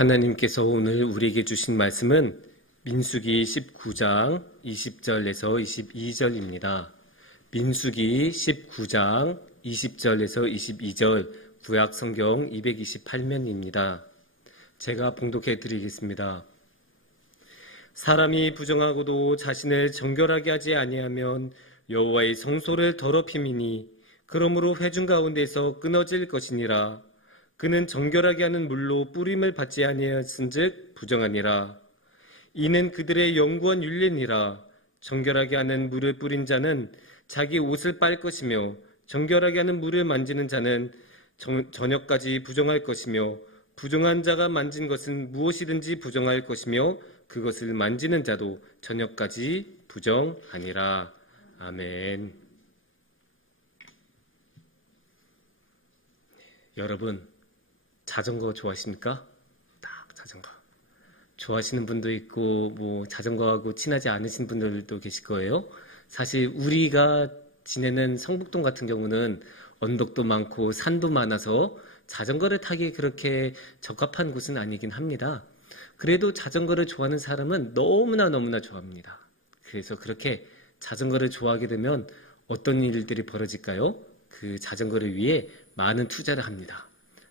하나님께서 오늘 우리에게 주신 말씀은 민수기 19장 20절에서 22절입니다. 민수기 19장 20절에서 22절 구약성경 228면입니다. 제가 봉독해 드리겠습니다. 사람이 부정하고도 자신을 정결하게 하지 아니하면 여호와의 성소를 더럽힘이니 그러므로 회중 가운데서 끊어질 것이니라. 그는 정결하게 하는 물로 뿌림을 받지 아니하였은즉 부정하니라. 이는 그들의 영구한 율례니라. 정결하게 하는 물을 뿌린 자는 자기 옷을 빨 것이며 정결하게 하는 물을 만지는 자는 저녁까지 부정할 것이며 부정한 자가 만진 것은 무엇이든지 부정할 것이며 그것을 만지는 자도 저녁까지 부정하니라. 아멘. 여러분, 자전거 좋아하십니까? 딱 자전거. 좋아하시는 분도 있고, 자전거하고 친하지 않으신 분들도 계실 거예요. 사실 우리가 지내는 성북동 같은 경우는 언덕도 많고 산도 많아서 자전거를 타기 그렇게 적합한 곳은 아니긴 합니다. 그래도 자전거를 좋아하는 사람은 너무나 좋아합니다. 그래서 그렇게 자전거를 좋아하게 되면 어떤 일들이 벌어질까요? 그 자전거를 위해 많은 투자를 합니다.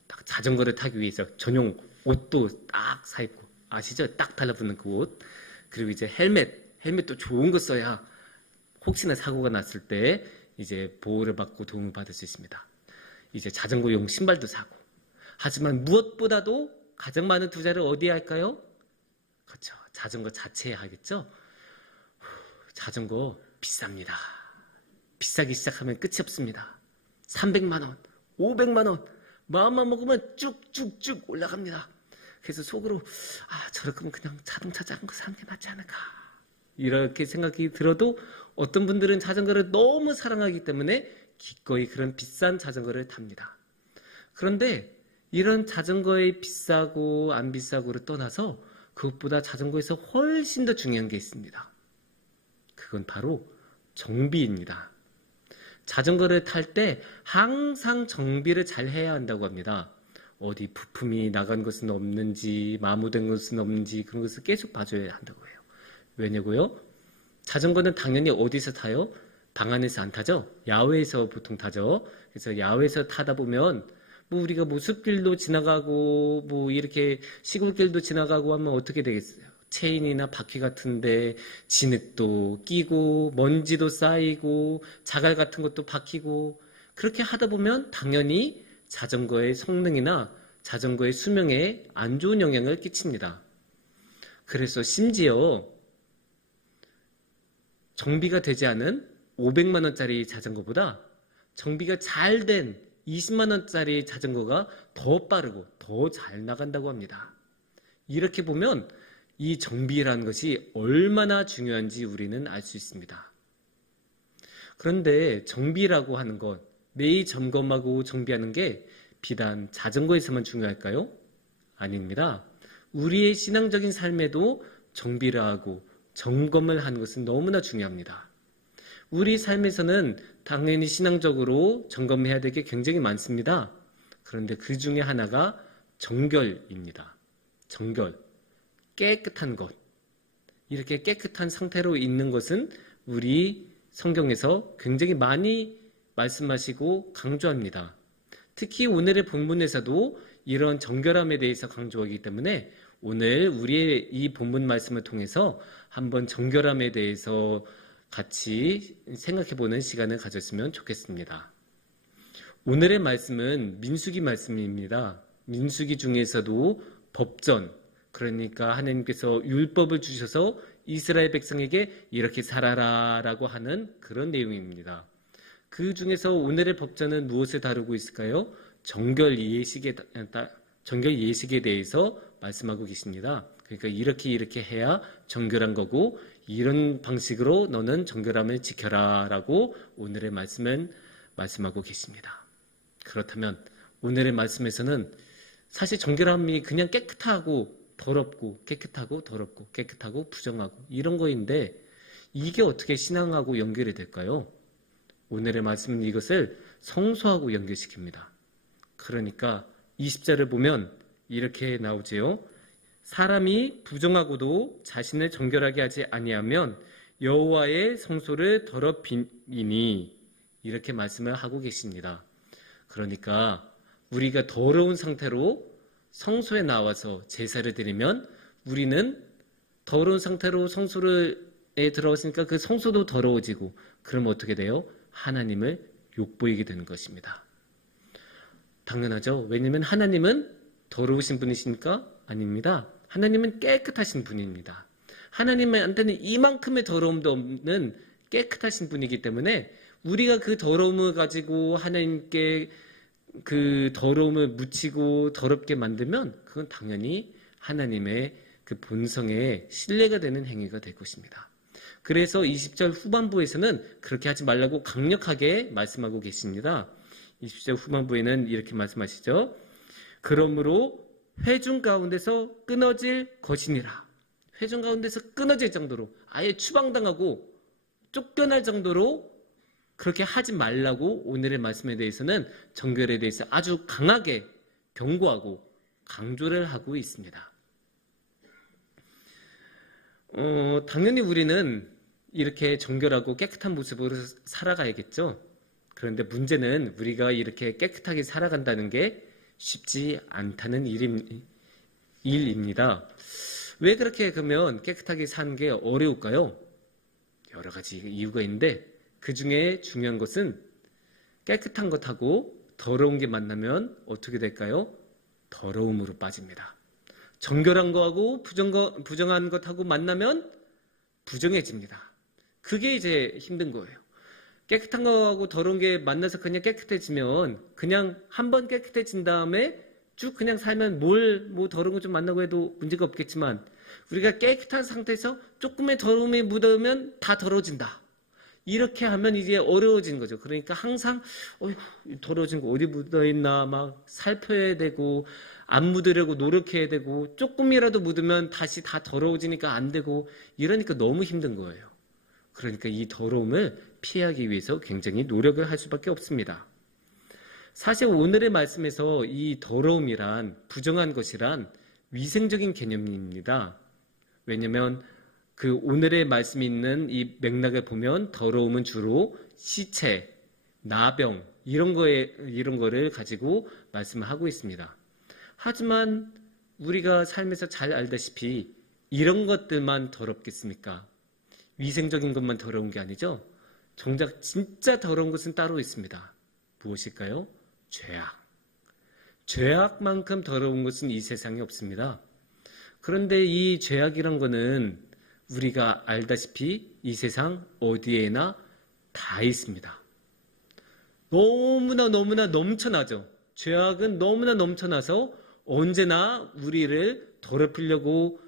딱 자전거를 타기 위해서 전용 옷도 딱 사입고, 아시죠? 딱 달라붙는 그 옷. 그리고 이제 헬멧도 좋은 거 써야 혹시나 사고가 났을 때 이제 보호를 받고 도움을 받을 수 있습니다. 이제 자전거용 신발도 사고. 하지만 무엇보다도 가장 많은 투자를 어디에 할까요? 그렇죠. 자전거 자체에 하겠죠? 자전거 비쌉니다. 비싸기 시작하면 끝이 없습니다. 300만 원, 500만 원, 마음만 먹으면 쭉쭉쭉 올라갑니다. 그래서 속으로 저럴 거면 그냥 자동차 작은 거 사는 게 낫지 않을까, 이렇게 생각이 들어도 어떤 분들은 자전거를 너무 사랑하기 때문에 기꺼이 그런 비싼 자전거를 탑니다. 그런데 이런 자전거의 비싸고 안 비싸고를 떠나서 그것보다 자전거에서 훨씬 더 중요한 게 있습니다. 그건 바로 정비입니다. 자전거를 탈 때 항상 정비를 잘 해야 한다고 합니다. 어디 부품이 나간 것은 없는지, 마모된 것은 없는지, 그런 것을 계속 봐줘야 한다고 해요. 왜냐고요? 자전거는 당연히 어디서 타요? 방 안에서 안 타죠? 야외에서 보통 타죠. 그래서 야외에서 타다 보면 우리가 숲길도 지나가고 이렇게 시골길도 지나가고 하면 어떻게 되겠어요? 체인이나 바퀴 같은데 진흙도 끼고 먼지도 쌓이고 자갈 같은 것도 박히고, 그렇게 하다 보면 당연히 자전거의 성능이나 자전거의 수명에 안 좋은 영향을 끼칩니다. 그래서 심지어 정비가 되지 않은 500만 원짜리 자전거보다 정비가 잘 된 20만 원짜리 자전거가 더 빠르고 더 잘 나간다고 합니다. 이렇게 보면 이 정비라는 것이 얼마나 중요한지 우리는 알 수 있습니다. 그런데 정비라고 하는 것, 매일 점검하고 정비하는 게 비단 자전거에서만 중요할까요? 아닙니다. 우리의 신앙적인 삶에도 정비를 하고 점검을 하는 것은 너무나 중요합니다. 우리 삶에서는 당연히 신앙적으로 점검해야 될 게 굉장히 많습니다. 그런데 그 중에 하나가 정결입니다. 정결. 깨끗한 것. 이렇게 깨끗한 상태로 있는 것은 우리 성경에서 굉장히 많이 말씀하시고 강조합니다. 특히 오늘의 본문에서도 이런 정결함에 대해서 강조하기 때문에 오늘 우리의 이 본문 말씀을 통해서 한번 정결함에 대해서 같이 생각해보는 시간을 가졌으면 좋겠습니다. 오늘의 말씀은 민수기 말씀입니다. 민수기 중에서도 법전, 그러니까 하나님께서 율법을 주셔서 이스라엘 백성에게 이렇게 살아라 라고 하는 그런 내용입니다. 그 중에서 오늘의 법전은 무엇을 다루고 있을까요? 정결 예식에 대해서 말씀하고 계십니다. 그러니까 이렇게 해야 정결한 거고, 이런 방식으로 너는 정결함을 지켜라 라고 오늘의 말씀은 말씀하고 계십니다. 그렇다면 오늘의 말씀에서는 사실 정결함이 그냥 깨끗하고 더럽고 깨끗하고 더럽고 깨끗하고 부정하고 이런 거인데, 이게 어떻게 신앙하고 연결이 될까요? 오늘의 말씀은 이것을 성소하고 연결시킵니다. 그러니까 20절을 보면 이렇게 나오지요. 사람이 부정하고도 자신을 정결하게 하지 아니하면 여호와의 성소를 더럽히니 이렇게 말씀을 하고 계십니다. 그러니까 우리가 더러운 상태로 성소에 나와서 제사를 드리면 우리는 더러운 상태로 성소에 들어왔으니까 그 성소도 더러워지고, 그럼 어떻게 돼요? 하나님을 욕보이게 되는 것입니다. 당연하죠. 왜냐하면 하나님은 더러우신 분이십니까? 아닙니다. 하나님은 깨끗하신 분입니다. 하나님한테는 이만큼의 더러움도 없는 깨끗하신 분이기 때문에 우리가 그 더러움을 가지고 하나님께 그 더러움을 묻히고 더럽게 만들면 그건 당연히 하나님의 그 본성에 신뢰가 되는 행위가 될 것입니다. 그래서 20절 후반부에서는 그렇게 하지 말라고 강력하게 말씀하고 계십니다. 20절 후반부에는 이렇게 말씀하시죠. 그러므로 회중 가운데서 끊어질 것이니라. 회중 가운데서 끊어질 정도로, 아예 추방당하고 쫓겨날 정도로 그렇게 하지 말라고 오늘의 말씀에 대해서는 정결에 대해서 아주 강하게 경고하고 강조를 하고 있습니다. 당연히 우리는 이렇게 정결하고 깨끗한 모습으로 살아가야겠죠. 그런데 문제는 우리가 이렇게 깨끗하게 살아간다는 게 쉽지 않다는 일입니다. 왜 그렇게 그러면 깨끗하게 사는 게 어려울까요? 여러 가지 이유가 있는데 그 중에 중요한 것은 깨끗한 것하고 더러운 게 만나면 어떻게 될까요? 더러움으로 빠집니다. 정결한 거하고 부정한 것하고 만나면 부정해집니다. 그게 이제 힘든 거예요. 깨끗한 거하고 더러운 게 만나서 그냥 깨끗해지면 그냥 한번 깨끗해진 다음에 쭉 그냥 살면 뭐 더러운 거 좀 만나고 해도 문제가 없겠지만 우리가 깨끗한 상태에서 조금의 더러움이 묻으면 다 더러워진다. 이렇게 하면 이제 어려워지는 거죠. 그러니까 항상 더러워진 거 어디 묻어있나 막 살펴야 되고 안 묻으려고 노력해야 되고 조금이라도 묻으면 다시 다 더러워지니까 안 되고 이러니까 너무 힘든 거예요. 그러니까 이 더러움을 피하기 위해서 굉장히 노력을 할 수밖에 없습니다. 사실 오늘의 말씀에서 이 더러움이란 부정한 것이란 위생적인 개념입니다. 왜냐하면 그 오늘의 말씀이 있는 이 맥락을 보면 더러움은 주로 시체, 나병 이런 거를 가지고 말씀을 하고 있습니다. 하지만 우리가 삶에서 잘 알다시피 이런 것들만 더럽겠습니까? 위생적인 것만 더러운 게 아니죠. 정작 진짜 더러운 것은 따로 있습니다. 무엇일까요? 죄악. 죄악만큼 더러운 것은 이 세상에 없습니다. 그런데 이 죄악이란 거는 우리가 알다시피 이 세상 어디에나 다 있습니다. 너무나 넘쳐나죠. 죄악은 너무나 넘쳐나서 언제나 우리를 더럽히려고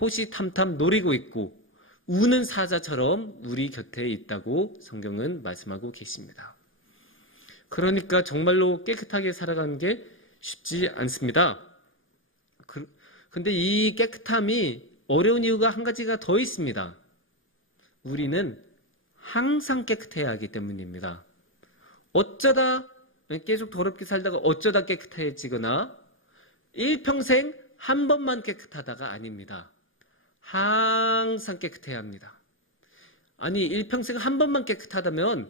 호시탐탐 노리고 있고 우는 사자처럼 우리 곁에 있다고 성경은 말씀하고 계십니다. 그러니까 정말로 깨끗하게 살아가는 게 쉽지 않습니다. 근데 이 깨끗함이 어려운 이유가 한 가지가 더 있습니다. 우리는 항상 깨끗해야 하기 때문입니다. 어쩌다 계속 더럽게 살다가 어쩌다 깨끗해지거나 일평생 한 번만 깨끗하다가 아닙니다. 항상 깨끗해야 합니다. 아니 일평생 한 번만 깨끗하다면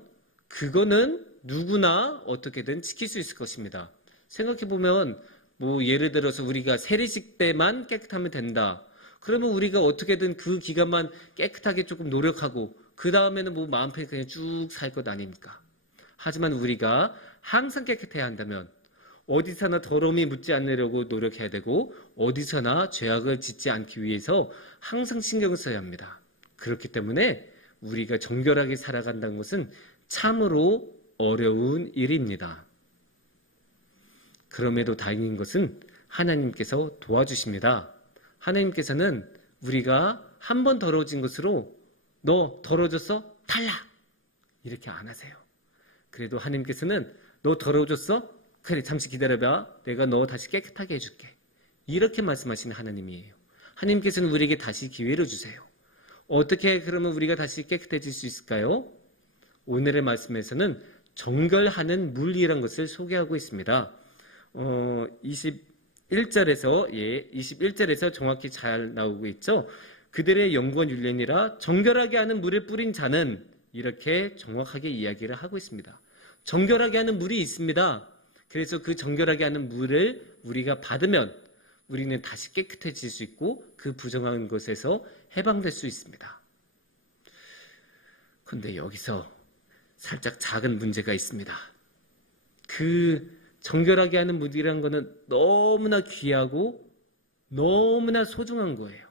그거는 누구나 어떻게든 지킬 수 있을 것입니다. 생각해보면 뭐 예를 들어서 우리가 세례식 때만 깨끗하면 된다. 그러면 우리가 어떻게든 그 기간만 깨끗하게 조금 노력하고 그 다음에는 뭐 마음 편히 그냥 쭉 살 것 아닙니까? 하지만 우리가 항상 깨끗해야 한다면 어디서나 더러움이 묻지 않으려고 노력해야 되고 어디서나 죄악을 짓지 않기 위해서 항상 신경을 써야 합니다. 그렇기 때문에 우리가 정결하게 살아간다는 것은 참으로 어려운 일입니다. 그럼에도 다행인 것은 하나님께서 도와주십니다. 하나님께서는 우리가 한 번 더러워진 것으로 너 더러워졌어? 탈락! 이렇게 안 하세요. 그래도 하나님께서는 너 더러워졌어? 그래 잠시 기다려봐. 내가 너 다시 깨끗하게 해줄게. 이렇게 말씀하시는 하나님이에요. 하나님께서는 우리에게 다시 기회를 주세요. 어떻게 그러면 우리가 다시 깨끗해질 수 있을까요? 오늘의 말씀에서는 정결하는 물이라는 것을 소개하고 있습니다. 21절에서 정확히 잘 나오고 있죠. 그들의 영권 율례니라 정결하게 하는 물을 뿌린 자는 이렇게 정확하게 이야기를 하고 있습니다. 정결하게 하는 물이 있습니다. 그래서 그 정결하게 하는 물을 우리가 받으면 우리는 다시 깨끗해질 수 있고 그 부정한 것에서 해방될 수 있습니다. 그런데 여기서 살짝 작은 문제가 있습니다. 그 정결하게 하는 물이란 것은 너무나 귀하고 너무나 소중한 거예요.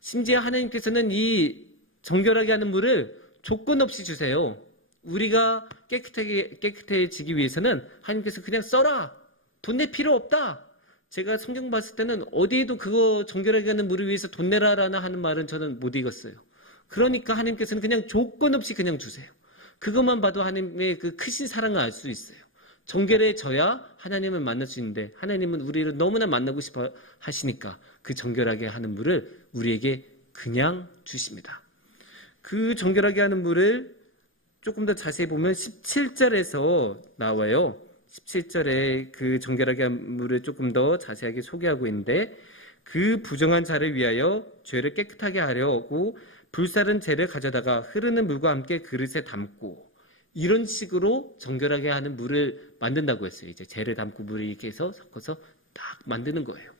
심지어 하나님께서는 이 정결하게 하는 물을 조건 없이 주세요. 우리가 깨끗해지기 위해서는 하나님께서 그냥 써라. 돈 낼 필요 없다. 제가 성경 봤을 때는 어디에도 그거 정결하게 하는 물을 위해서 돈 내라라는 하는 말은 저는 못 읽었어요. 그러니까 하나님께서는 그냥 조건 없이 그냥 주세요. 그것만 봐도 하나님의 그 크신 사랑을 알 수 있어요. 정결해져야 하나님을 만날 수 있는데 하나님은 우리를 너무나 만나고 싶어 하시니까 그 정결하게 하는 물을 우리에게 그냥 주십니다. 그 정결하게 하는 물을 조금 더 자세히 보면 17절에서 나와요. 17절에 그 정결하게 한 물을 조금 더 자세하게 소개하고 있는데 그 부정한 자를 위하여 죄를 깨끗하게 하려고 불사른 재를 가져다가 흐르는 물과 함께 그릇에 담고 이런 식으로 정결하게 하는 물을 만든다고 했어요. 이제 재를 담고 물을 이렇게 해서 섞어서 딱 만드는 거예요.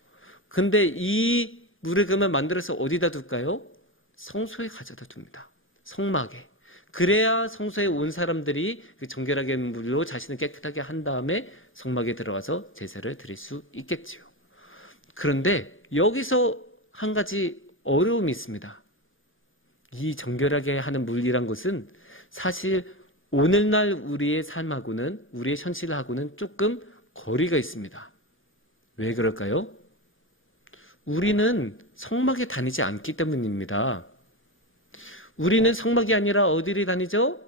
근데 이 물을 그러면 만들어서 어디다 둘까요? 성소에 가져다 둡니다. 성막에. 그래야 성소에 온 사람들이 그 정결하게 하는 물로 자신을 깨끗하게 한 다음에 성막에 들어가서 제사를 드릴 수 있겠지요. 그런데 여기서 한 가지 어려움이 있습니다. 이 정결하게 하는 물이란 것은 사실 오늘날 우리의 삶하고는 우리의 현실하고는 조금 거리가 있습니다. 왜 그럴까요? 우리는 성막에 다니지 않기 때문입니다. 우리는 성막이 아니라 어디를 다니죠?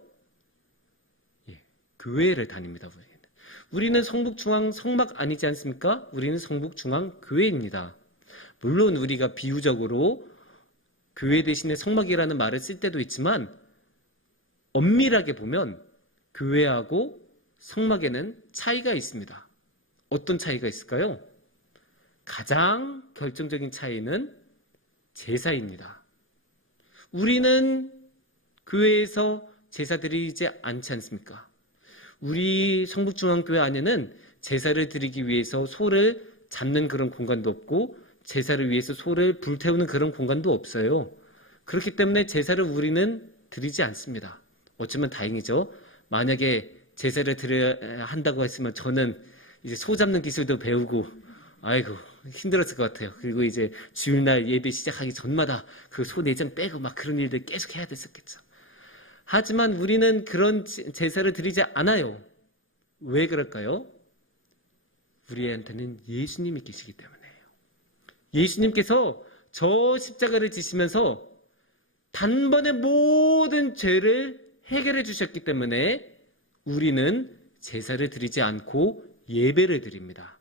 교회를 다닙니다. 우리는 성북중앙 성막 아니지 않습니까? 우리는 성북중앙 교회입니다. 물론 우리가 비유적으로 교회 대신에 성막이라는 말을 쓸 때도 있지만 엄밀하게 보면 교회하고 성막에는 차이가 있습니다. 어떤 차이가 있을까요? 가장 결정적인 차이는 제사입니다. 우리는 교회에서 제사 드리지 않지 않습니까? 우리 성북중앙교회 안에는 제사를 드리기 위해서 소를 잡는 그런 공간도 없고 제사를 위해서 소를 불태우는 그런 공간도 없어요. 그렇기 때문에 제사를 우리는 드리지 않습니다. 어쩌면 다행이죠. 만약에 제사를 드려야 한다고 했으면 저는 이제 소 잡는 기술도 배우고 아이고 힘들었을 것 같아요. 그리고 이제 주일날 예배 시작하기 전마다 그 소 내장 빼고 막 그런 일들 계속 해야 됐었겠죠. 하지만 우리는 그런 제사를 드리지 않아요. 왜 그럴까요? 우리한테는 예수님이 계시기 때문이에요. 예수님께서 저 십자가를 지시면서 단번에 모든 죄를 해결해 주셨기 때문에 우리는 제사를 드리지 않고 예배를 드립니다.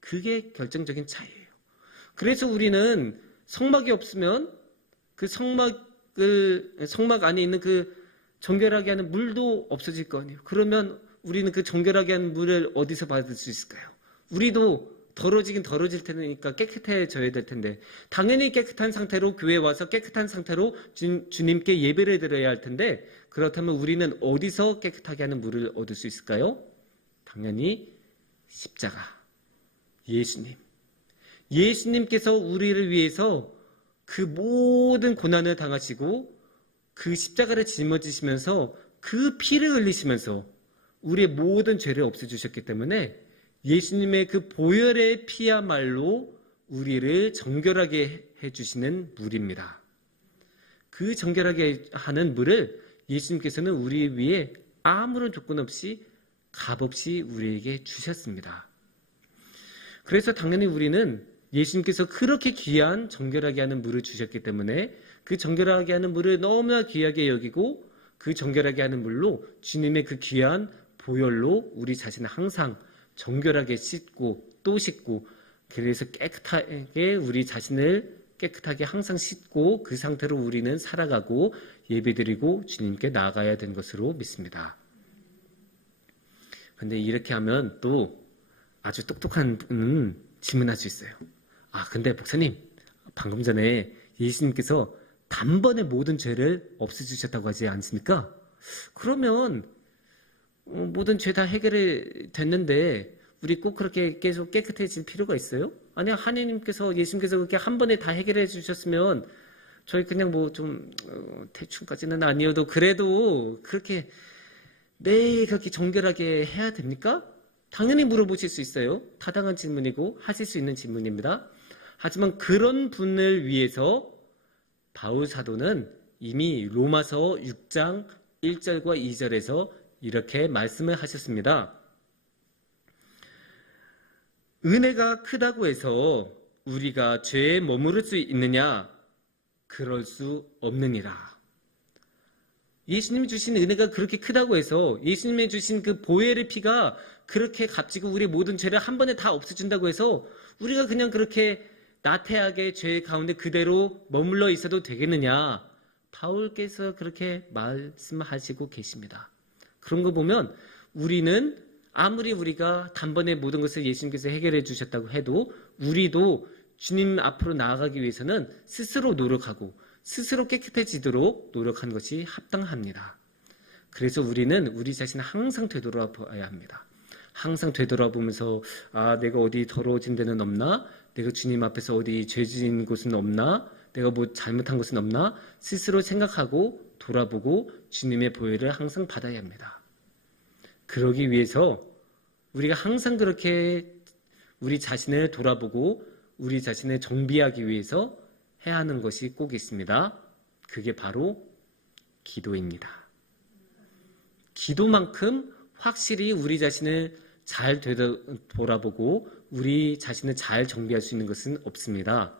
그게 결정적인 차이예요. 그래서 우리는 성막이 없으면 그 성막 안에 있는 그 정결하게 하는 물도 없어질 거 아니에요. 그러면 우리는 그 정결하게 하는 물을 어디서 받을 수 있을까요? 우리도 더러지긴 더러질 테니까 깨끗해져야 될 텐데 당연히 깨끗한 상태로 교회에 와서 깨끗한 상태로 주님께 예배를 드려야 할 텐데 그렇다면 우리는 어디서 깨끗하게 하는 물을 얻을 수 있을까요? 당연히 십자가, 예수님. 예수님께서 우리를 위해서 그 모든 고난을 당하시고 그 십자가를 짊어지시면서 그 피를 흘리시면서 우리의 모든 죄를 없애주셨기 때문에 예수님의 그 보혈의 피야말로 우리를 정결하게 해주시는 물입니다. 그 정결하게 하는 물을 예수님께서는 우리 위해 아무런 조건 없이 값없이 우리에게 주셨습니다. 그래서 당연히 우리는 예수님께서 그렇게 귀한 정결하게 하는 물을 주셨기 때문에 그 정결하게 하는 물을 너무나 귀하게 여기고 그 정결하게 하는 물로 주님의 그 귀한 보혈로 우리 자신을 항상 정결하게 씻고 또 씻고 그래서 깨끗하게 우리 자신을 깨끗하게 항상 씻고 그 상태로 우리는 살아가고 예배드리고 주님께 나아가야 되는 것으로 믿습니다. 그런데 이렇게 하면 또 아주 똑똑한 분은 질문할 수 있어요. 아, 근데 목사님, 방금 전에 예수님께서 단번에 모든 죄를 없애주셨다고 하지 않습니까? 그러면 모든 죄 다 해결이 됐는데 우리 꼭 그렇게 계속 깨끗해질 필요가 있어요? 아니야, 하나님께서, 예수님께서 그렇게 한 번에 다 해결해 주셨으면 저희 그냥 뭐 좀 대충까지는 아니어도 그래도 그렇게 매일 그렇게 정결하게 해야 됩니까? 당연히 물어보실 수 있어요. 타당한 질문이고 하실 수 있는 질문입니다. 하지만 그런 분을 위해서 바울 사도는 이미 로마서 6장 1절과 2절에서 이렇게 말씀을 하셨습니다. 은혜가 크다고 해서 우리가 죄에 머무를 수 있느냐? 그럴 수 없느니라. 예수님이 주신 은혜가 그렇게 크다고 해서 예수님이 주신 그 보혈의 피가 그렇게 값지고 우리의 모든 죄를 한 번에 다 없애준다고 해서 우리가 그냥 그렇게 나태하게 죄 가운데 그대로 머물러 있어도 되겠느냐? 바울께서 그렇게 말씀하시고 계십니다. 그런 거 보면 우리는 아무리 우리가 단번에 모든 것을 예수님께서 해결해 주셨다고 해도 우리도 주님 앞으로 나아가기 위해서는 스스로 노력하고 스스로 깨끗해지도록 노력하는 것이 합당합니다. 그래서 우리는 우리 자신을 항상 되돌아봐야 합니다. 항상 되돌아보면서 내가 어디 더러워진 데는 없나? 내가 주님 앞에서 어디 죄 지은 곳은 없나? 내가 뭐 잘못한 것은 없나? 스스로 생각하고 돌아보고 주님의 보혈을 항상 받아야 합니다. 그러기 위해서 우리가 항상 그렇게 우리 자신을 돌아보고 우리 자신을 정비하기 위해서 해야 하는 것이 꼭 있습니다. 그게 바로 기도입니다. 기도만큼 확실히 우리 자신을 잘 돌아보고 우리 자신을 잘 정비할 수 있는 것은 없습니다.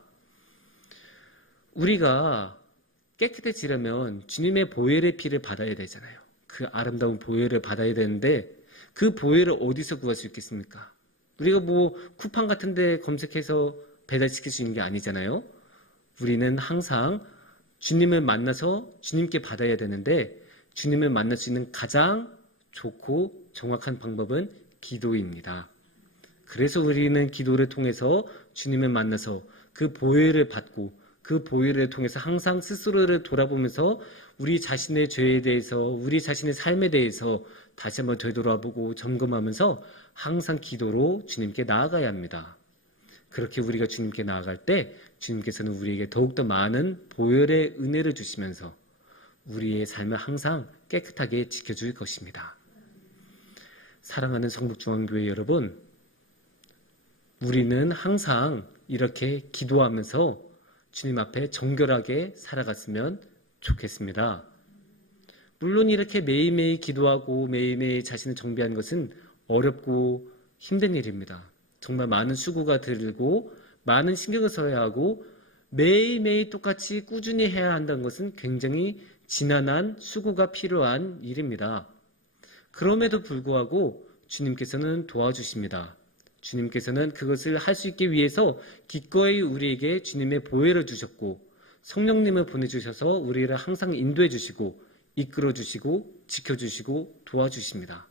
우리가 깨끗해지려면 주님의 보혈의 피를 받아야 되잖아요. 그 아름다운 보혈을 받아야 되는데 그 보혈을 어디서 구할 수 있겠습니까? 우리가 뭐 쿠팡 같은 데 검색해서 배달시킬 수 있는 게 아니잖아요. 우리는 항상 주님을 만나서 주님께 받아야 되는데 주님을 만날 수 있는 가장 좋고 정확한 방법은 기도입니다. 그래서 우리는 기도를 통해서 주님을 만나서 그 보혈을 받고 그 보혈을 통해서 항상 스스로를 돌아보면서 우리 자신의 죄에 대해서 우리 자신의 삶에 대해서 다시 한번 되돌아보고 점검하면서 항상 기도로 주님께 나아가야 합니다. 그렇게 우리가 주님께 나아갈 때 주님께서는 우리에게 더욱더 많은 보혈의 은혜를 주시면서 우리의 삶을 항상 깨끗하게 지켜줄 것입니다. 사랑하는 성북중앙교회 여러분, 우리는 항상 이렇게 기도하면서 주님 앞에 정결하게 살아갔으면 좋겠습니다. 물론 이렇게 매일매일 기도하고 매일매일 자신을 정비하는 것은 어렵고 힘든 일입니다. 정말 많은 수고가 들고 많은 신경을 써야 하고 매일매일 똑같이 꾸준히 해야 한다는 것은 굉장히 지난한 수고가 필요한 일입니다. 그럼에도 불구하고 주님께서는 도와주십니다. 주님께서는 그것을 할 수 있기 위해서 기꺼이 우리에게 주님의 보혈을 주셨고 성령님을 보내주셔서 우리를 항상 인도해 주시고 이끌어 주시고 지켜주시고 도와주십니다.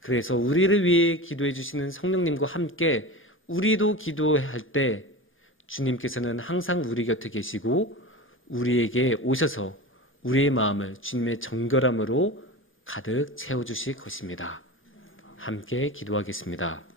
그래서 우리를 위해 기도해 주시는 성령님과 함께 우리도 기도할 때 주님께서는 항상 우리 곁에 계시고 우리에게 오셔서 우리의 마음을 주님의 정결함으로 가득 채워주실 것입니다. 함께 기도하겠습니다.